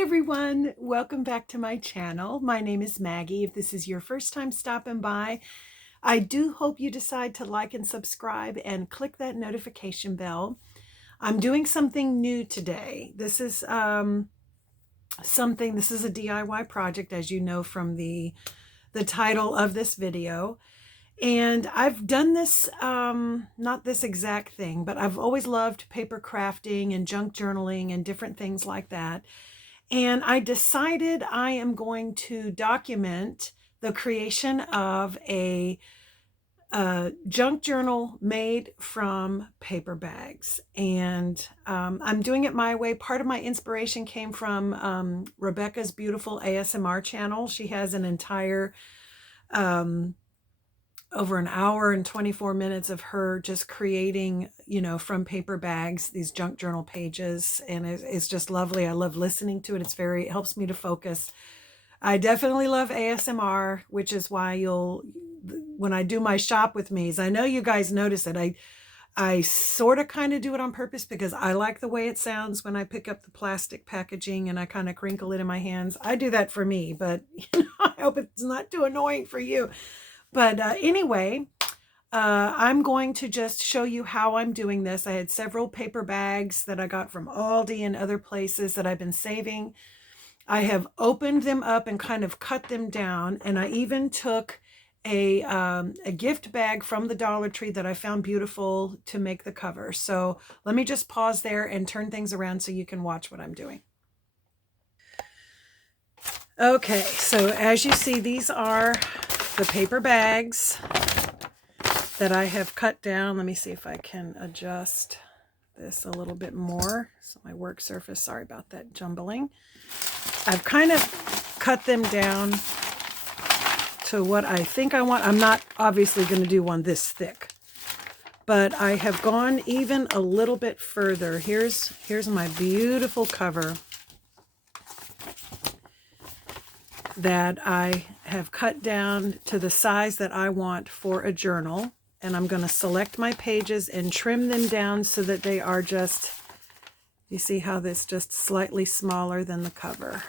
Hi everyone, welcome back to my channel. My name is Maggie. If this is your first time stopping by, I do hope you decide to like and subscribe and click that notification bell. I'm doing something new today. This is a DIY project, as you know from the title of this video. And I've done this, not this exact thing, but I've always loved paper crafting and junk journaling and different things like that. And I decided I am going to document the creation of a junk journal made from paper bags. And I'm doing it my way. Part of my inspiration came from Rebecca's beautiful ASMR channel. She has an entire over an hour and 24 minutes of her just creating, from paper bags, these junk journal pages. And it's just lovely. I love listening to it. It helps me to focus. I definitely love ASMR, which is why when I do my shop with me's, I know you guys notice it. I sort of kind of do it on purpose because I like the way it sounds when I pick up the plastic packaging and I kind of crinkle it in my hands. I do that for me, but I hope it's not too annoying for you. But anyway, I'm going to just show you how I'm doing this. I had several paper bags that I got from Aldi and other places that I've been saving. I have opened them up and kind of cut them down. And I even took a gift bag from the Dollar Tree that I found beautiful to make the cover. So let me just pause there and turn things around so you can watch what I'm doing. Okay, so as you see, these are the paper bags that I have cut down. Let me see if I can adjust this a little bit more. So my work surface, sorry about that jumbling. I've kind of cut them down to what I think I want. I'm not obviously going to do one this thick, but I have gone even a little bit further. Here's my beautiful cover that I have cut down to the size that I want for a journal. And I'm going to select my pages and trim them down so that they are just, you see how this just slightly smaller than the cover.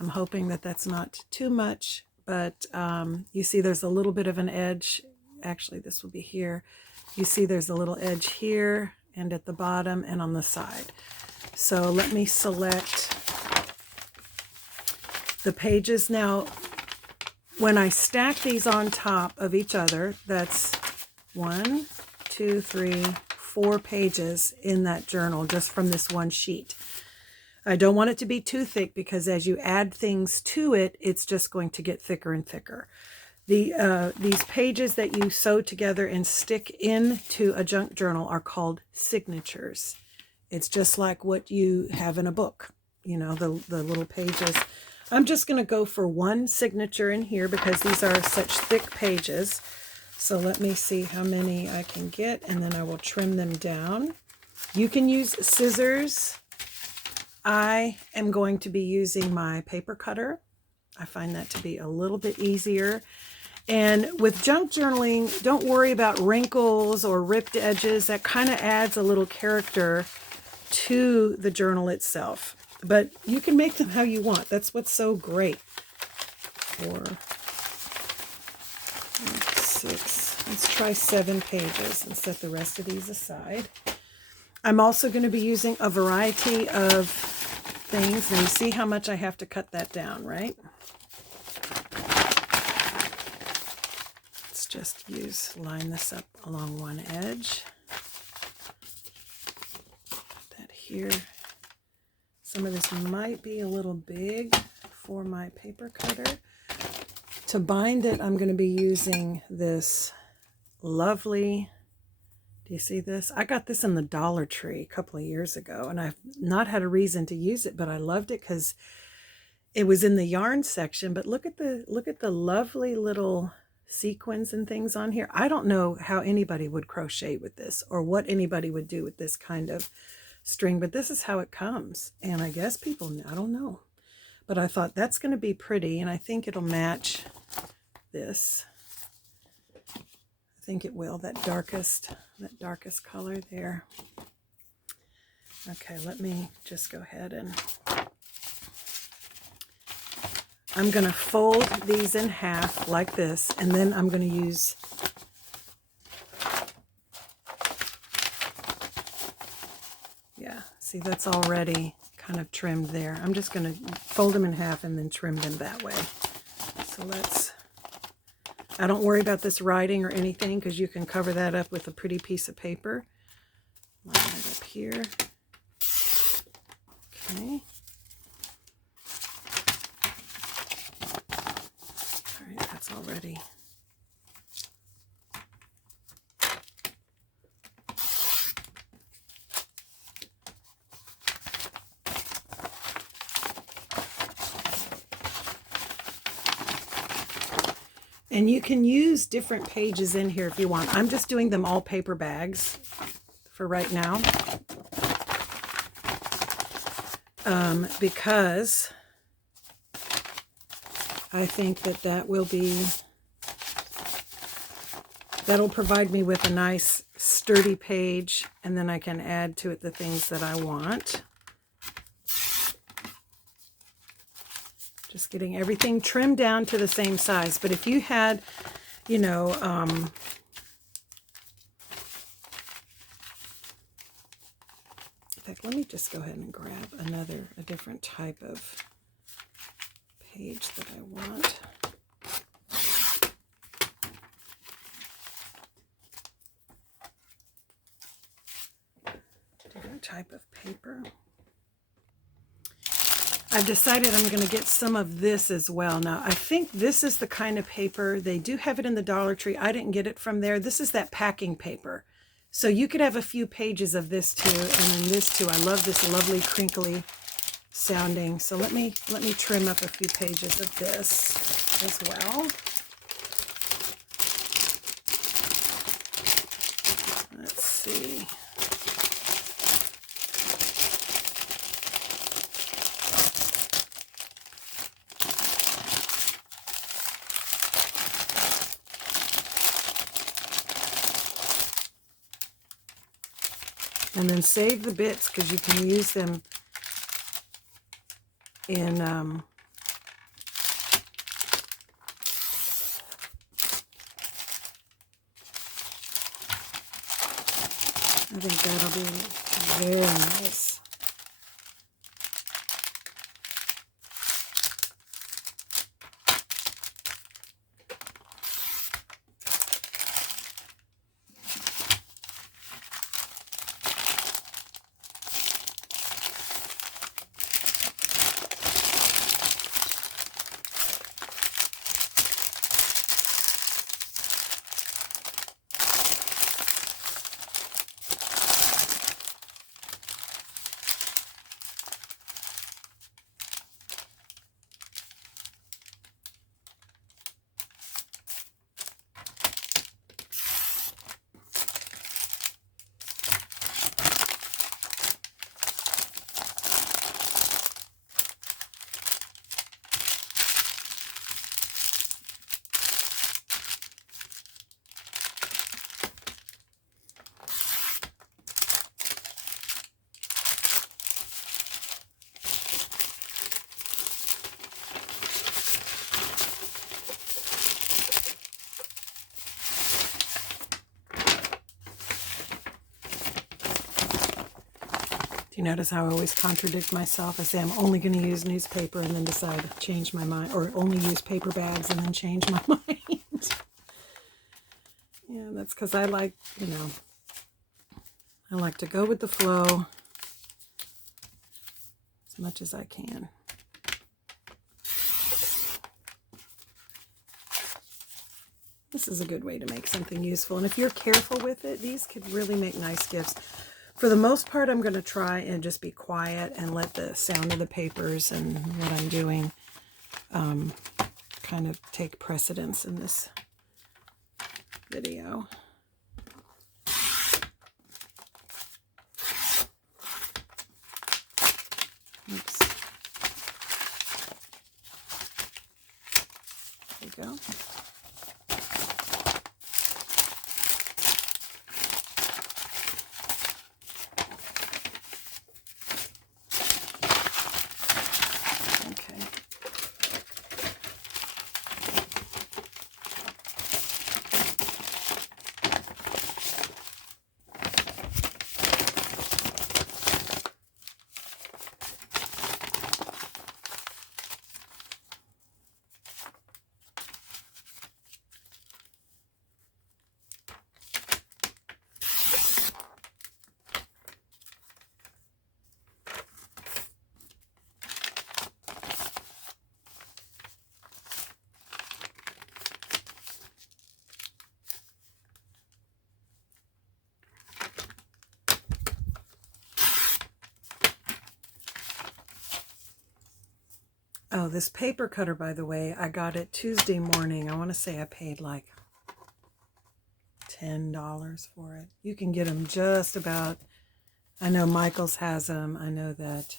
I'm hoping that that's not too much, but you see there's a little bit of an edge. Actually, this will be here. You see there's a little edge here and at the bottom and on the side. So let me select the pages. Now, when I stack these on top of each other, that's 1, 2, 3, 4 pages in that journal just from this one sheet. I don't want it to be too thick because as you add things to it, it's just going to get thicker and thicker. These pages that you sew together and stick into a junk journal are called signatures. It's just like what you have in a book, the little pages. I'm just going to go for one signature in here because these are such thick pages. So let me see how many I can get, and then I will trim them down. You can use scissors. I am going to be using my paper cutter. I find that to be a little bit easier. And with junk journaling, don't worry about wrinkles or ripped edges. That kind of adds a little character to the journal itself. But you can make them how you want. That's what's so great. 4, 6, let's try 7 pages and set the rest of these aside. I'm also going to be using a variety of things. And you see how much I have to cut that down, right? Let's just line this up along one edge. Put that here. Some of this might be a little big for my paper cutter. To bind it, I'm going to be using this lovely, do you see this? I got this in the Dollar Tree a couple of years ago, and I've not had a reason to use it, but I loved it because it was in the yarn section. But look at the lovely little sequins and things on here. I don't know how anybody would crochet with this or what anybody would do with this kind of string, but this is how it comes. And I guess people, I don't know, but I thought that's going to be pretty, and I think it'll match this. I think it will, that darkest color there. Okay, let me just go ahead and I'm going to fold these in half like this, and then I'm going to use see, that's already kind of trimmed there. I'm just going to fold them in half and then trim them that way. So I don't worry about this writing or anything because you can cover that up with a pretty piece of paper. Line it up here. Okay. All right, that's already. And you can use different pages in here if you want. I'm just doing them all paper bags for right now. Because I think that'll provide me with a nice sturdy page, and then I can add to it the things that I want. Just getting everything trimmed down to the same size. But if you had, you know, in fact, let me just go ahead and grab a different type of page that I want. Different type of paper. I've decided I'm going to get some of this as well. Now, I think this is the kind of paper, they do have it in the Dollar Tree. I didn't get it from there. This is that packing paper. So you could have a few pages of this too, and then this too. I love this lovely crinkly sounding. So let me trim up a few pages of this as well. Let's see. And then save the bits because you can use them in I think that'll be very nice. Do you notice how I always contradict myself? I say I'm only going to use newspaper and then decide to change my mind, or only use paper bags and then change my mind. Yeah, that's because I like, you know, I like to go with the flow as much as I can. This is a good way to make something useful. And if you're careful with it, these could really make nice gifts. For the most part, I'm going to try and just be quiet and let the sound of the papers and what I'm doing kind of take precedence in this video. Oops. There we go. Oh, this paper cutter, by the way, I got it Tuesday morning. I want to say I paid like $10 for it. You can get them just about. I know Michael's has them. I know that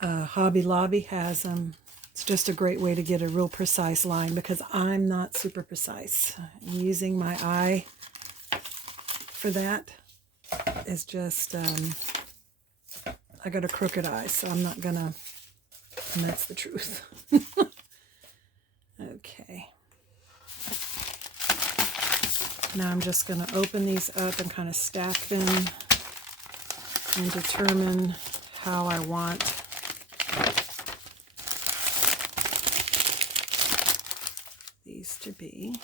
Hobby Lobby has them. It's just a great way to get a real precise line because I'm not super precise. Using my eye for that is just, I got a crooked eye, so I'm not gonna, and that's the truth. Okay. Now I'm just gonna open these up and kind of stack them and determine how I want these to be.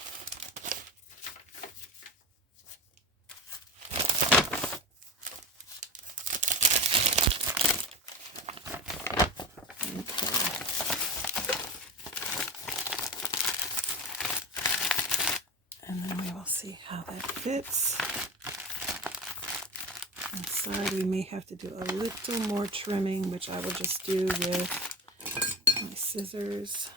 And then we will see how that fits. Inside we may have to do a little more trimming, which I will just do with my scissors.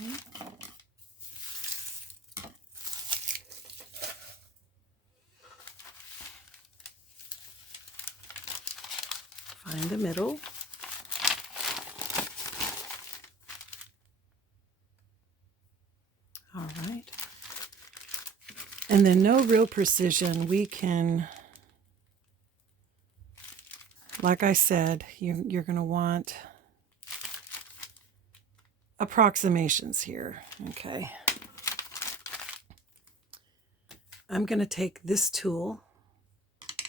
Okay. Find the middle. All right. And then no real precision. We can, like I said, you're going to want approximations here. Okay. I'm going to take this tool.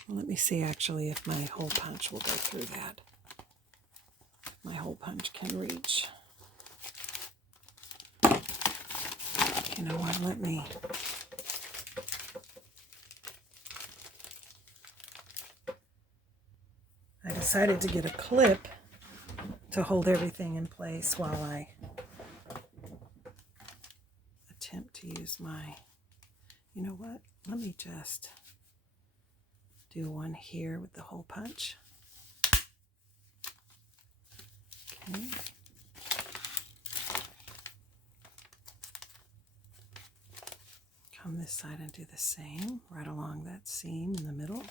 Let me see actually if my hole punch will go through that. My hole punch can reach. You know what? Let me. I decided to get a clip to hold everything in place while I attempt to use my. You know what? Let me just do one here with the hole punch. Okay. Come this side and do the same, right along that seam in the middle.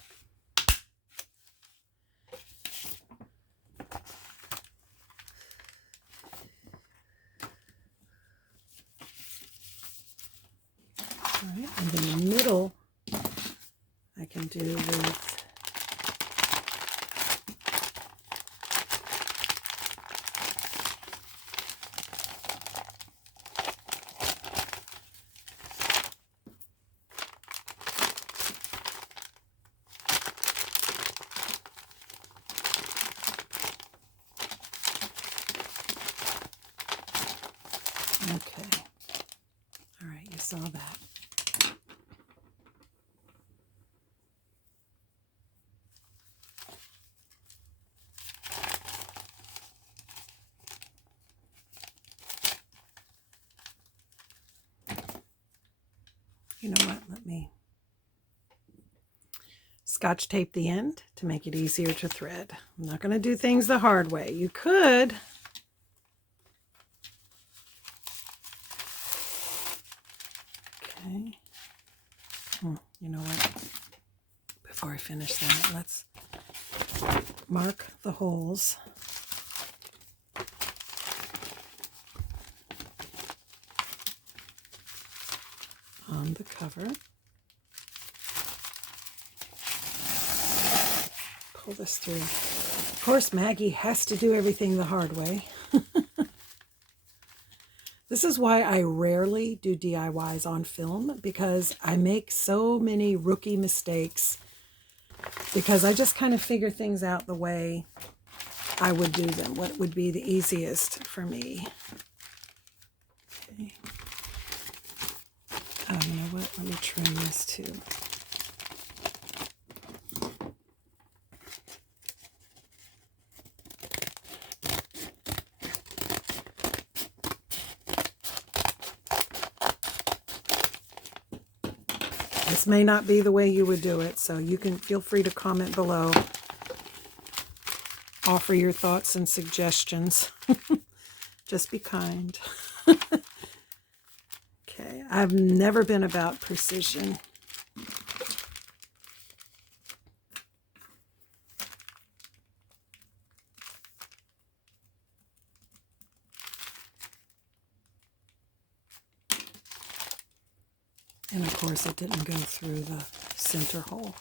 All right, and then the middle I can do with okay. All right, you saw that. You know what? Let me Scotch tape the end to make it easier to thread. I'm not going to do things the hard way. You could okay. You know what? Before I finish that, let's mark the holes. On the cover. Pull this through. Of course, Maggie has to do everything the hard way. This is why I rarely do DIYs on film, because I make so many rookie mistakes because I just kind of figure things out the way I would do them, what would be the easiest for me. Okay. Oh, you know what? Let me trim this too. This may not be the way you would do it, so you can feel free to comment below. Offer your thoughts and suggestions. Just be kind. Okay, I've never been about precision. And of course it didn't go through the center hole.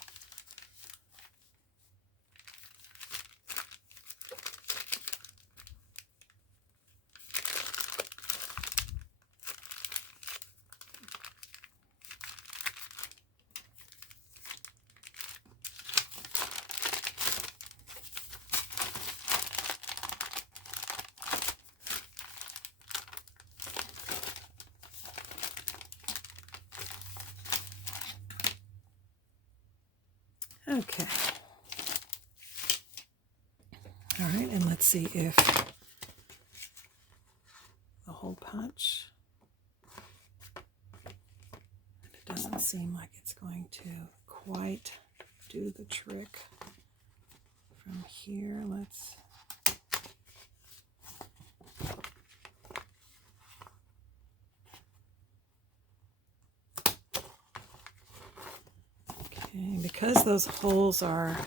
Okay. All right, and let's see if the hole punch, it doesn't seem like it's going to quite do the trick. From here, let's okay, because those holes are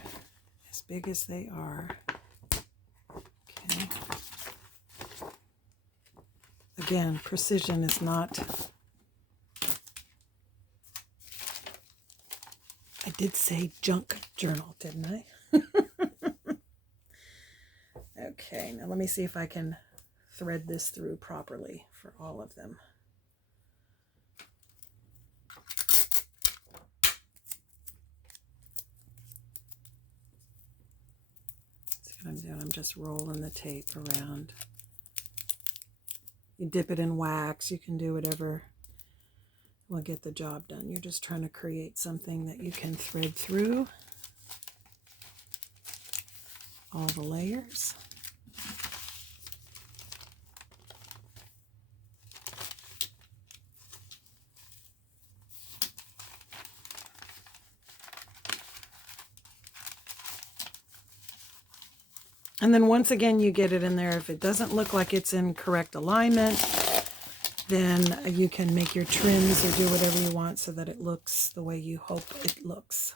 as big as they are. Okay. Again, precision is not. I did say junk journal, didn't I? Okay, now let me see if I can thread this through properly for all of them. See what I'm doing? I'm just rolling the tape around. You dip it in wax, you can do whatever will get the job done. You're just trying to create something that you can thread through all the layers. And then once again, you get it in there. If it doesn't look like it's in correct alignment, then you can make your trims or do whatever you want so that it looks the way you hope it looks.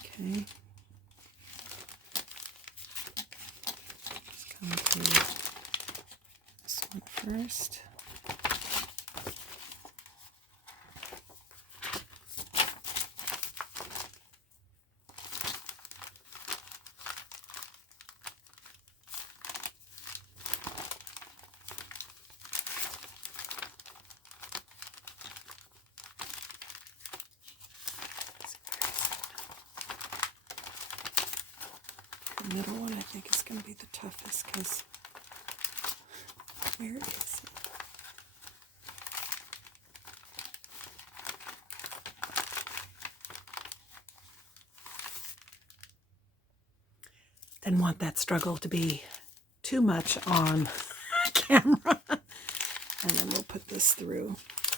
Okay. Just come through this one first. The middle one, I think, is going to be the toughest because where is it? Didn't want that struggle to be too much on camera. And then we'll put this through.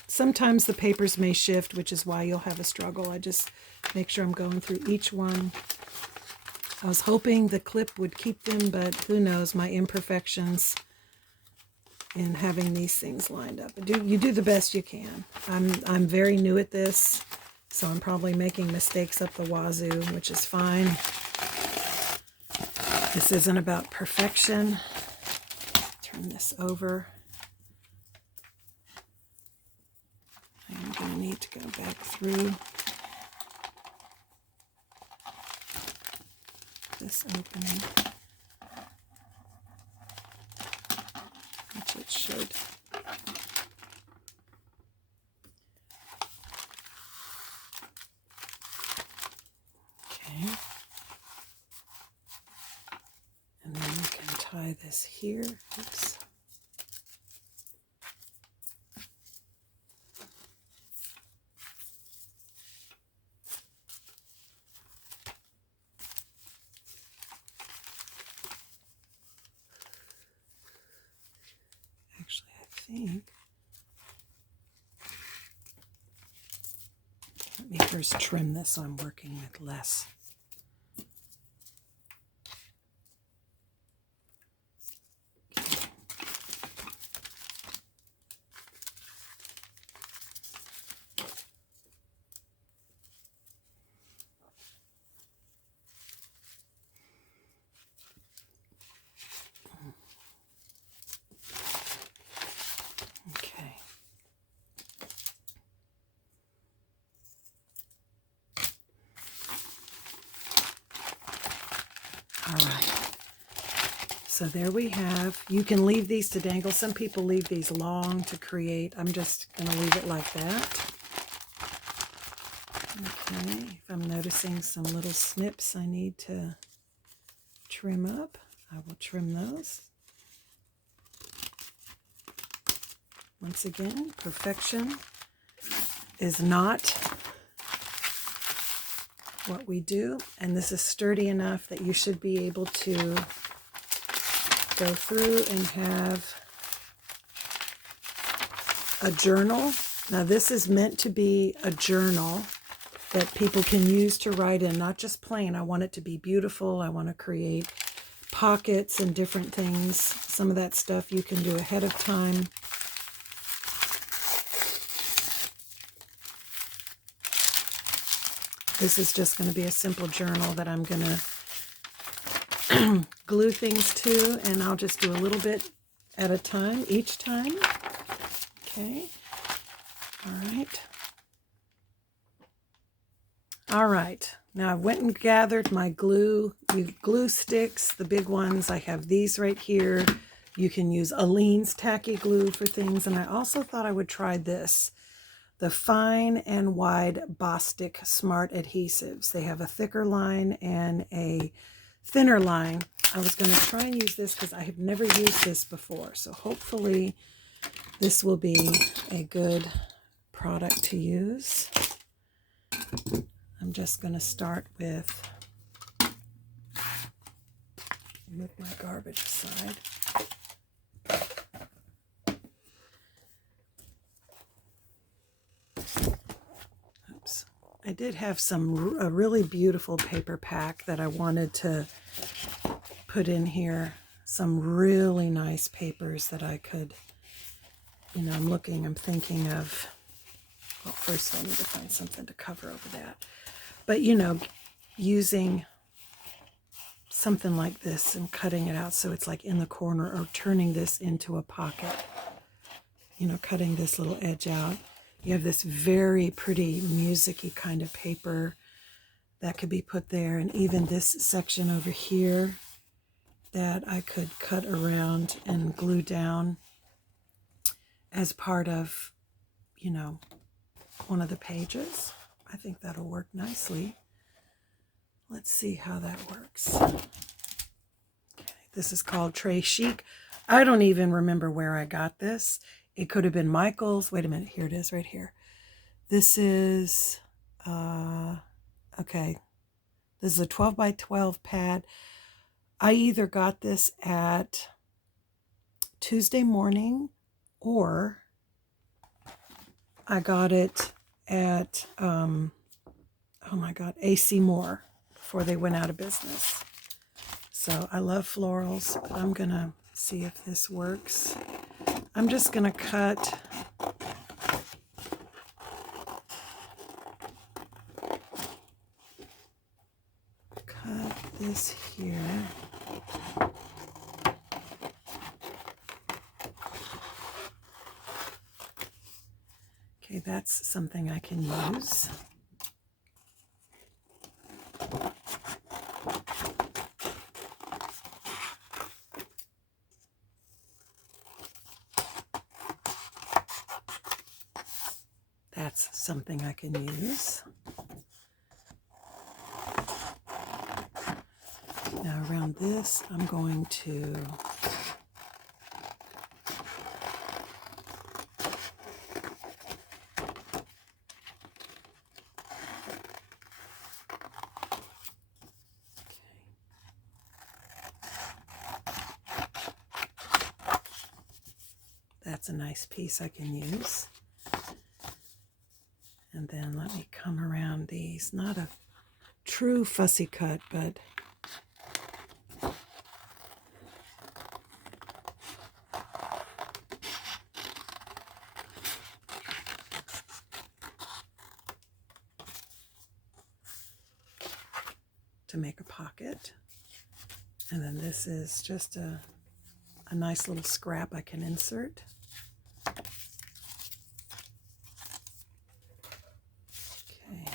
Sometimes the papers may shift, which is why you'll have a struggle. I just make sure I'm going through each one. I was hoping the clip would keep them, but who knows, my imperfections in having these things lined up. You do the best you can. I'm very new at this, so I'm probably making mistakes up the wazoo, which is fine. This isn't about perfection. Turn this over. I'm going to need to go back through this opening, which it should. Okay. And then we can tie this here. Oops. Actually, I think first trim this so I'm working with less. Okay. All right. So there we have, you can leave these to dangle. Some people leave these long to create. I'm just going to leave it like that. Okay, if I'm noticing some little snips I need to trim up, I will trim those. Once again, perfection is not what we do, and this is sturdy enough that you should be able to go through and have a journal. Now this is meant to be a journal that people can use to write in, not just plain. I want it to be beautiful. I want to create pockets and different things. Some of that stuff you can do ahead of time. This is just going to be a simple journal that I'm going to glue things to, and I'll just do a little bit at a time, each time. Okay. All right. All right. Now I went and gathered my glue sticks, the big ones. I have these right here. You can use Aleene's tacky glue for things, and I also thought I would try this. The Fine and Wide Bostik Smart Adhesives. They have a thicker line and a thinner line. I was going to try and use this because I have never used this before. So hopefully this will be a good product to use. I'm just going to start with my garbage aside. I did have a really beautiful paper pack that I wanted to put in here. Some really nice papers that I could, I'm thinking of, well, first I need to find something to cover over that. But, using something like this and cutting it out so it's like in the corner, or turning this into a pocket, cutting this little edge out. You have this very pretty music-y kind of paper that could be put there, and even this section over here that I could cut around and glue down as part of, one of the pages. I think that'll work nicely. Let's see how that works. Okay, this is called Tray Chic. I don't even remember where I got this. It could have been Michael's. Wait a minute. Here it is right here. This is, okay. This is a 12 by 12 pad. I either got this at Tuesday Morning, or I got it at, oh my God, AC Moore before they went out of business. So I love florals, but I'm going to see if this works. I'm just going to cut this here. Okay, that's something I can use. That's something I can use. Now around this, I'm going to that's a nice piece I can use. And And then let me come around these. Not a true fussy cut, but to make a pocket. And then this is just a nice little scrap I can insert. Okay.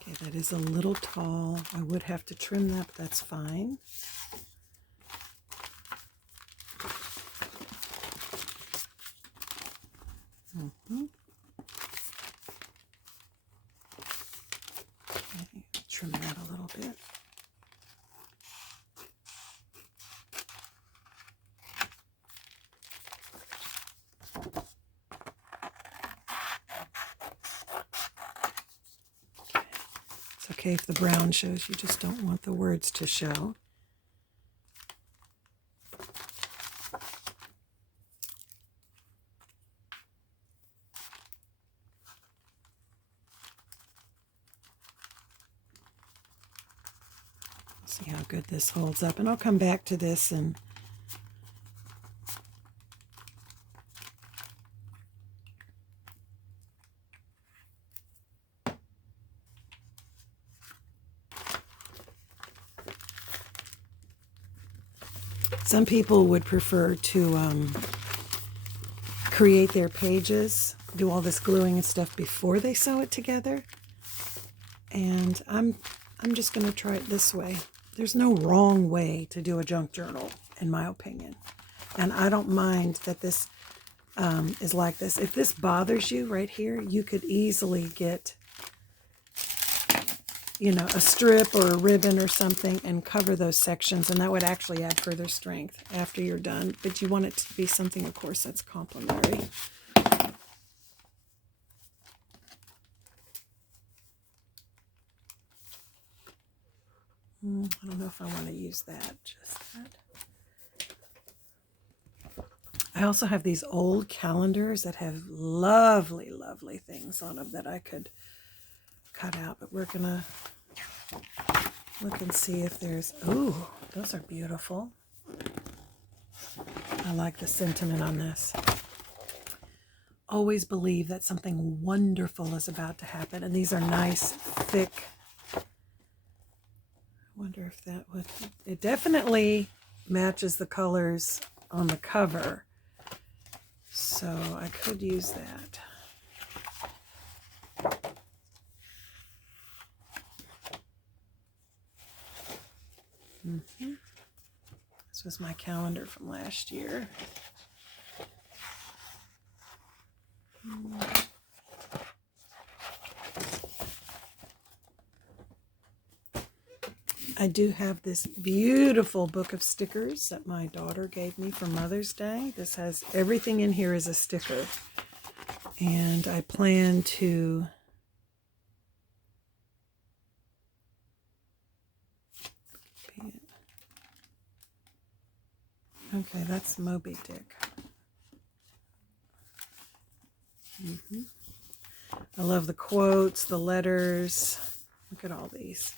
Okay, that is a little tall. I would have to trim that, but that's fine. Okay, trim that a little bit. It's okay if the brown shows, you just don't want the words to show. See how good this holds up, and I'll come back to this and some people would prefer to create their pages, do all this gluing and stuff before they sew it together. And I'm just going to try it this way. There's no wrong way to do a junk journal, in my opinion. And I don't mind that this is like this. If this bothers you right here, you could easily get, you know, a strip or a ribbon or something and cover those sections, and that would actually add further strength after you're done. But you want it to be something, of course, that's complementary. I don't know if I want to use that, just that. I also have these old calendars that have lovely, lovely things on them that I could cut out, but we're gonna look and see if there's, oh, those are beautiful. I like the sentiment on this. Always believe that something wonderful is about to happen, and these are nice, thick. I wonder if that would, it definitely matches the colors on the cover, so I could use that. This was my calendar from last year. I do have this beautiful book of stickers that my daughter gave me for Mother's Day. This has everything in here is a sticker. And I plan to okay, that's Moby Dick. I love the quotes, the letters. Look at all these.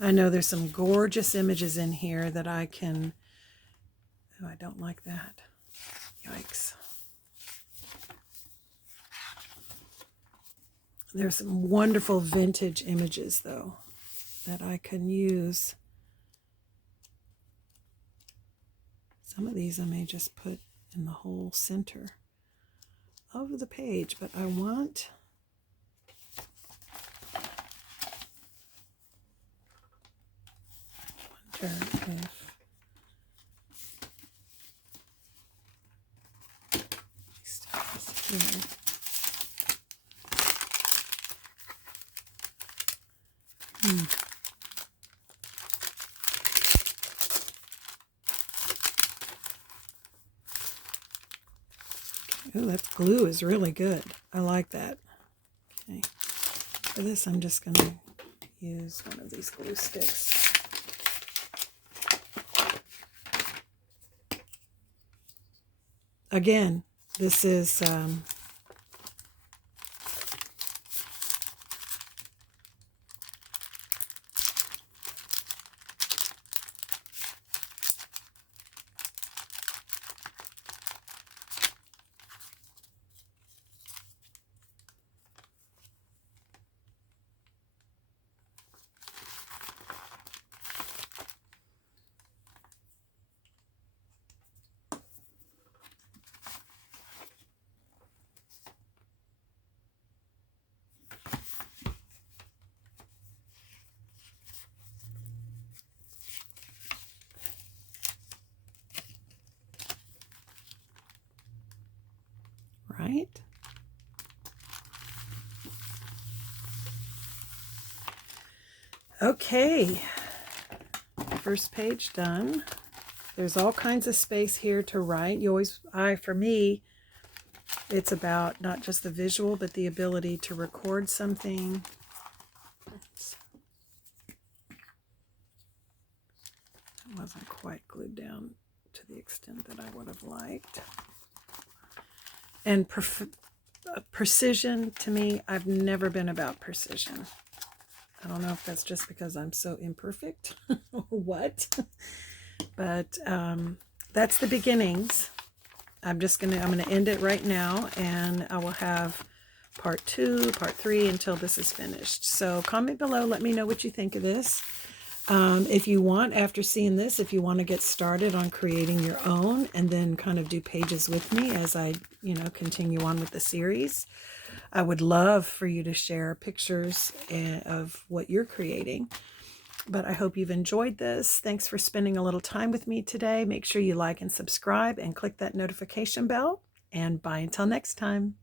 I know there's some gorgeous images in here that I can, oh, I don't like that. Yikes. There's some wonderful vintage images, though, that I can use. Some of these I may just put in the whole center of the page, but I want if here. Ooh, that glue is really good. I like that. Okay. For this, I'm just going to use one of these glue sticks. Again, this is right. Okay, first page done. There's all kinds of space here to write. For me, it's about not just the visual, but the ability to record something. Oops. It wasn't quite glued down to the extent that I would have liked. And precision, to me, I've never been about precision. I don't know if that's just because I'm so imperfect or what, but that's the beginnings. I'm gonna end it right now, and I will have part 2, part 3 until this is finished. So comment below, let me know what you think of this. If you want, after seeing this, if you want to get started on creating your own and then kind of do pages with me as I, continue on with the series, I would love for you to share pictures of what you're creating. But I hope you've enjoyed this. Thanks for spending a little time with me today. Make sure you like and subscribe and click that notification bell. And bye until next time.